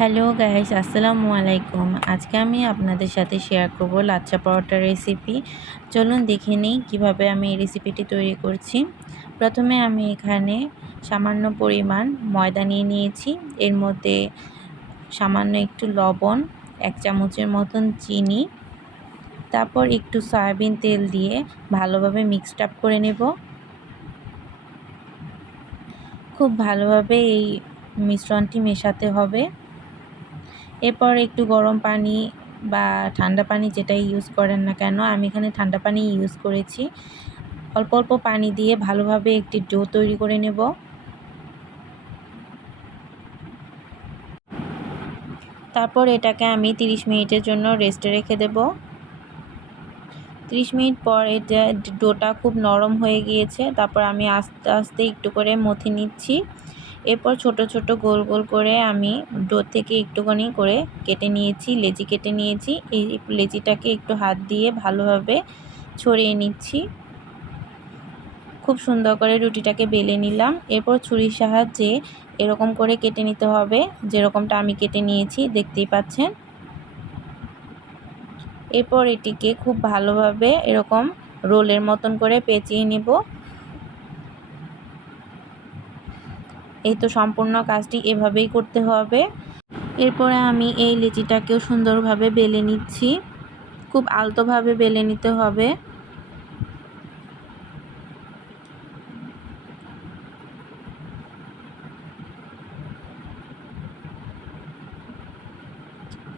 Hello guys আসসালামু আলাইকুম আজকে আমি আপনাদের সাথে শেয়ার করব লাচ্চা পরোটার রেসিপি চলুন দেখে নিই কীভাবে আমি এই রেসিপিটি তৈরি করছি। প্রথমে আমি এখানে সামান্য পরিমাণ ময়দা নিয়ে নিয়েছি। এর মধ্যে সামান্য একটু লবণ, এক চামচের মতন চিনি, তারপর একটু সয়াবিন তেল দিয়ে ভালোভাবে মিক্সড আপ করে নেব। খুব ভালোভাবে এই মিশ্রণটি মেশাতে হবে। এরপর একটু গরম পানি বা ঠান্ডা পানি যেটাই ইউজ করেন না কেন, আমি এখানে ঠান্ডা পানি ইউজ করেছি। অল্প অল্প পানি দিয়ে ভালোভাবে একটি ডো তৈরি করে নেব। তারপর এটাকে আমি 30 মিনিটের জন্য রেস্টে রেখে দেব। 30 মিনিট পর এটা ডোটা খুব নরম হয়ে গিয়েছে, তারপর আমি আস্তে আস্তে একটু করে মথে নিচ্ছি। এরপর ছোট ছোট গোল গোল করে আমি ডো থেকে একটুখানি করে কেটে নিয়েছি লেজি কেটে নিয়েছি। এই লেজিটাকে একটু হাত দিয়ে ভালোভাবে ছড়িয়ে নিচ্ছি। খুব সুন্দর করে রুটিটাকে বেলে নিলাম। এরপর ছুরির সাহায্যে এরকম করে কেটে নিতে হবে, যেরকমটা আমি কেটে নিয়েছি, দেখতেই পাচ্ছেন। এরপর এটিকে খুব ভালোভাবে এরকম রোলের মতন করে পেঁচিয়ে নেব। এই তো সম্পূর্ণ কাজটি এভাবেই করতে হবে। এরপরে আমি এই লিচিটাকেও সুন্দরভাবে বেলে নিচ্ছি। খুব আলতোভাবে বেলে নিতে হবে।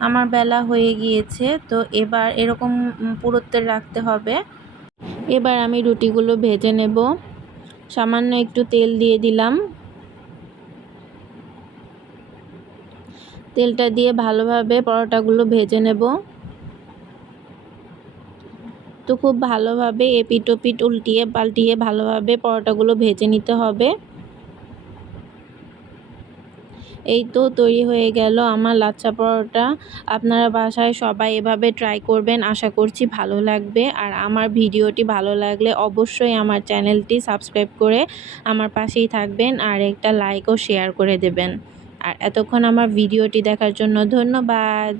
আমার বেলা হয়ে গিয়েছে, তো এবার এরকম পুরুত্বের রাখতে হবে। এবার আমি রুটিগুলো ভেজে নেব। সামান্য একটু তেল দিয়ে দিলাম। তেলটা দিয়ে ভালোভাবে পরোটাগুলো ভেজে নেব। তো খুব ভালোভাবে এপিট ওপিট উল্টিয়ে পাল্টিয়ে ভালোভাবে পরোটাগুলো ভেজে নিতে হবে। এই তো তৈরি হয়ে গেল আমার লাচ্চা পরোটা। আপনারা বাসায় সবাই এভাবে ট্রাই করবেন, আশা করছি ভালো লাগবে। আর আমার ভিডিওটি ভালো লাগলে অবশ্যই আমার চ্যানেলটি সাবস্ক্রাইব করে আমার পাশেই থাকবেন আর একটা লাইক ও শেয়ার করে দেবেন। আর এতক্ষণ আমার ভিডিওটি দেখার জন্য ধন্যবাদ।